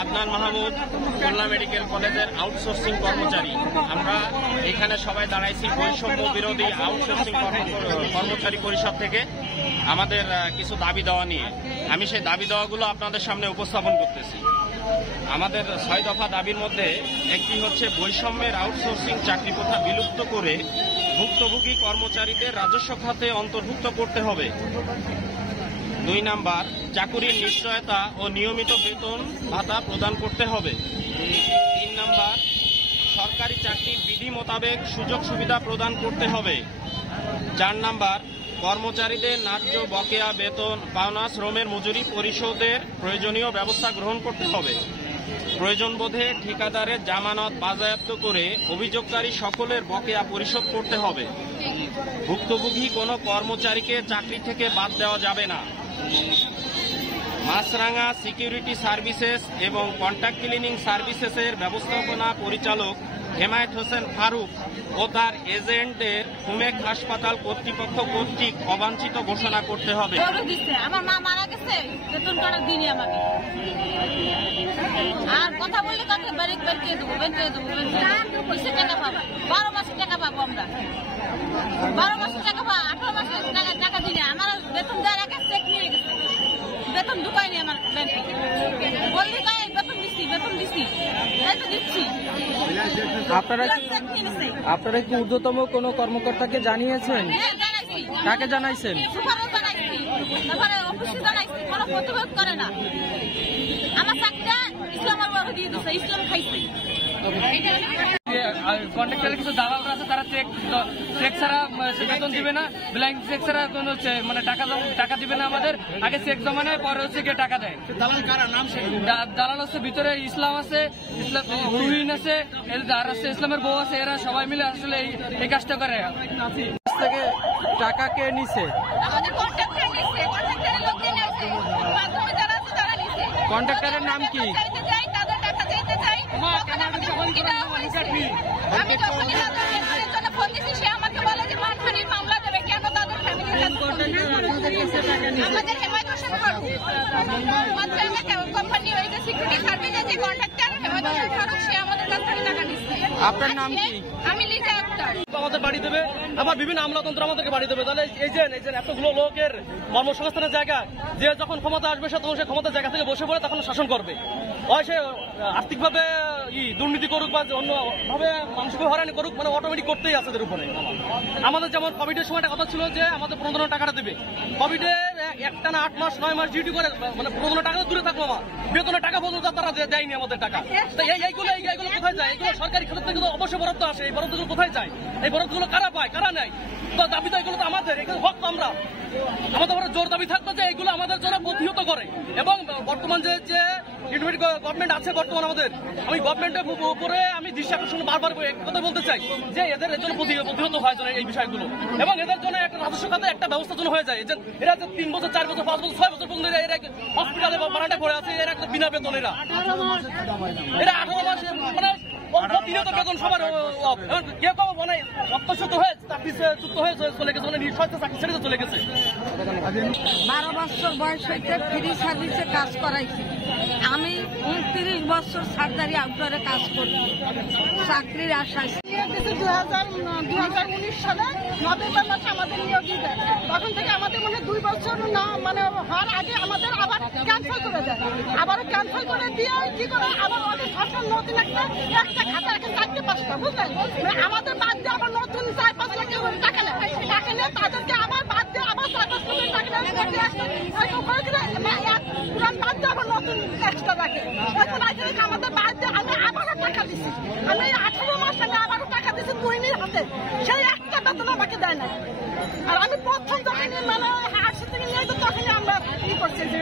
Adnan Mahmud, Khulna medical কলেজের outsourcing কর্মচারী। আমরা এখানে সবাই দাঁড়াইছি বৈষম্য বিরোধী আউটসোর্সিং কর্মচারী পরিষদ থেকে আমাদের কিছু দাবি দেওয়া নিয়ে। আমি সেই দাবি দেওয়াগুলো আপনাদের সামনে উপস্থাপন করতেছি। আমাদের 6 দফা দাবির মধ্যে একটি হচ্ছে বৈষম্যের আউটসোর্সিং চাকরি প্রথা বিলুপ্ত করে ভুক্তভোগী কর্মচারীদের রাজস্ব খাতে অন্তর্ভুক্ত করতে হবে। 2 নাম্বার, চাকুরির নিশ্চয়তা ও নিয়মিত বেতন ভাতা প্রদান করতে হবে। 3 নাম্বার, সরকারি চাকরির বিধি মোতাবেক সুযোগ সুবিধা প্রদান করতে হবে। 4 নাম্বার, কর্মচারীদের ন্যায্য বকেয়া বেতন পাওনা শ্রমের মজুরি পরিশোধের প্রয়োজনীয় ব্যবস্থা গ্রহণ করতে হবে। প্রয়োজন বোধে ঠিকাদারের জামানত বাজেয়াপ্ত করে অভিযোগকারী সকলের বকেয়া পরিশোধ করতে হবে। ভুক্তভোগী কোনো কর্মচারীকে চাকরি থেকে বাদ দেওয়া যাবে না। মাছরাঙা সিকিউরিটি সার্ভিসেস এবং কন্ট্রাক্ট ক্লিনিং সার্ভিসেসের ব্যবস্থাপনা পরিচালক হেমায়েত হোসেন ফারুক ও তার এজেন্টের কুমেক হাসপাতাল কর্তৃপক্ষ কর্তৃক অবাঞ্ছিত ঘোষণা করতে হবে। আমার মা মারা গেছে, বেতন করার দিনই আমাকে আর কথা বললে কাকে বাড়িতে বেরিয়ে দেবো, বেরিয়ে দেবো, টাকা পাবো, 12 মাসের টাকা পাবো আমরা, 12 মাসের টাকা পাবো, 18 মাসের টাকা দিলে আমার বেতন দেওয়ার আগে চেক নিয়ে গেছে, বেতন ঢুকায়নি আমার ব্যাংকে, বললি তাই বেতন দিচ্ছি, বেতন দিচ্ছি, এই তো দিচ্ছি। আপনারা কি ঊর্ধ্বতম কোন কর্মকর্তাকে জানিয়েছেন? কাকে জানাইছেন? তারপরে অফিসে জানাইছি, কোনো প্রতিবাদ করে না। আমার চাকরিটা ইসলামের বড় দিয়ে দিচ্ছে, ইসলাম খাইছে। কন্ট্রাক্টরের কিছু দালালরা আছে, তারা চেক ছাড়া বেতন দিবে না, ব্ল্যাঙ্ক চেক ছাড়া কোনো মানে টাকা দিবে না আমাদের। আগে চেক জমা নেয়, পরে হচ্ছে গিয়ে টাকা দেয়। দালাল কারা নাম? দালাল হচ্ছে ভিতরে ইসলাম আছে, তুহিন আছে, আর আছে ইসলামের বউ আছে, এরা সবাই মিলে আসলে এই কাজটা করে। থেকে টাকা কে নিছে? কন্ট্রাক্টরের নাম কি? আমি যখন ফোন দিচ্ছি, সে আমাকে বলে যে মানহানির মামলা দেবে। কেন? তাদের ফ্যামিলি আমাদের হেমায়েত হোসেন ফারুক কোম্পানি, ওই যে সিকিউরিটি সার্ভিসের যে কন্ট্রাক্টর হেমায়েত হোসেন ফারুক, সে আমাদের কাছ থেকে টাকা নিচ্ছে। আপনার নাম কি? আমি লিজা আক্তার। আমাদের বাড়ি দেবে, আবার বিভিন্ন আমলাতন্ত্র আমাদেরকে বাড়ি দেবে। তাহলে এই যে এতগুলো লোকের কর্মসংস্থানের জায়গা, যে যখন ক্ষমতা আসবে সে তখন সে ক্ষমতার জায়গা থেকে বসে পড়ে তখন শাসন করবে। হয় সে আর্থিকভাবে দুর্নীতি করুক বা অন্যভাবে মানুষকে হয়রানি করুক, মানে অটোমেটিক করতেই আছে এদের উপরে। আমাদের যেমন কোভিডের সময়টা কথা ছিল যে আমাদের 15 টাকাটা দেবে, কোভিডের একটানা 8 মাস 9 মাস ডিউটি করে, মানে 15 টাকা দূরে থাকলো, আমার বেতনের টাকা পর্যন্ত তারা দেয়নি আমাদের টাকা। এইগুলো কোথায় যায়? এগুলো সরকারি খাত থেকে অবশ্যই বরাদ্দ আসে, এই বরাদ্দগুলো কোথায় যায়? এই বরাদ্দগুলো কারা পায়, কারা নেয়? তো দাবি তো এগুলো তো আমাদের, এগুলো হক। আমরা আমাদের জোর দাবি থাকবে যে এগুলো আমাদের জন্য প্রতিহত করে। এবং বর্তমান যে গভর্নমেন্ট আছে বর্তমান আমাদের, আমি গভর্নমেন্টের উপরে আমি দৃষ্টি আকর্ষণ বারবার কথা বলতে চাই যে এদের জন্য প্রতিহত হয় যেন এই বিষয়গুলো, এবং এদের জন্য একটা রাজস্ব খাতে একটা ব্যবস্থা যেন হয়ে যায়। এরা যে 3 বছর 4 বছর 5 বছর 6 বছর পর্যন্ত এরা হসপিটালে বারান্ডা পড়ে আছে, এরা একটা বিনা বেতন, এরা 18 মাসে মানে প্রতিনিয়ত বেতন সবার। কেউ কেউ মানে অত্যসত হয়ে চাকরি চুক্ত হয়ে চলে গেছে, মানে নিঃস্বার্থ চাকরি ছেড়ে চলে গেছে। 12 বছর বয়স হইতে ফ্রি সার্ভিসে কাজ করাইছি। আমি 29 বছর সার্জারি আউটডোরে কাজ করছি, চাকরির আশায়। 2019 সালে নভেম্বর মাসে আমাদের নিয়োগই দেয়। তখন থেকে আমাদের মনে 2 বছর না মানে হওয়ার আগে আমাদের আবার ক্যান্সেল করে দেয়। আবার ক্যান্সেল করে দিয়ে কি করে আবার আমাদের সরকার নতুন একটা খাতা এখন 4-5টা, বুঝলেন? আমাদের বাদ দিয়ে আবার নতুন 4-5 লাখ টাকা নেয়। টাকা নিয়ে তাদেরকে আবার বাদ দিয়ে আবার 4-5 লাখ টাকা নেয়, বাদ দিয়ে আবার নতুন এক্সট্রা রাখে। আমাদের বাদ দিয়ে আমি আবারও টাকা দিচ্ছি। আমি 18 মাস আগে আবারও টাকা দিচ্ছি তুইনির হাতে, সেই একটা বেতন আমাকে দেয় না। আর আমি প্রথম যখন মানে 800 থেকে নিয়ে তখনই আমরা ই করছি যে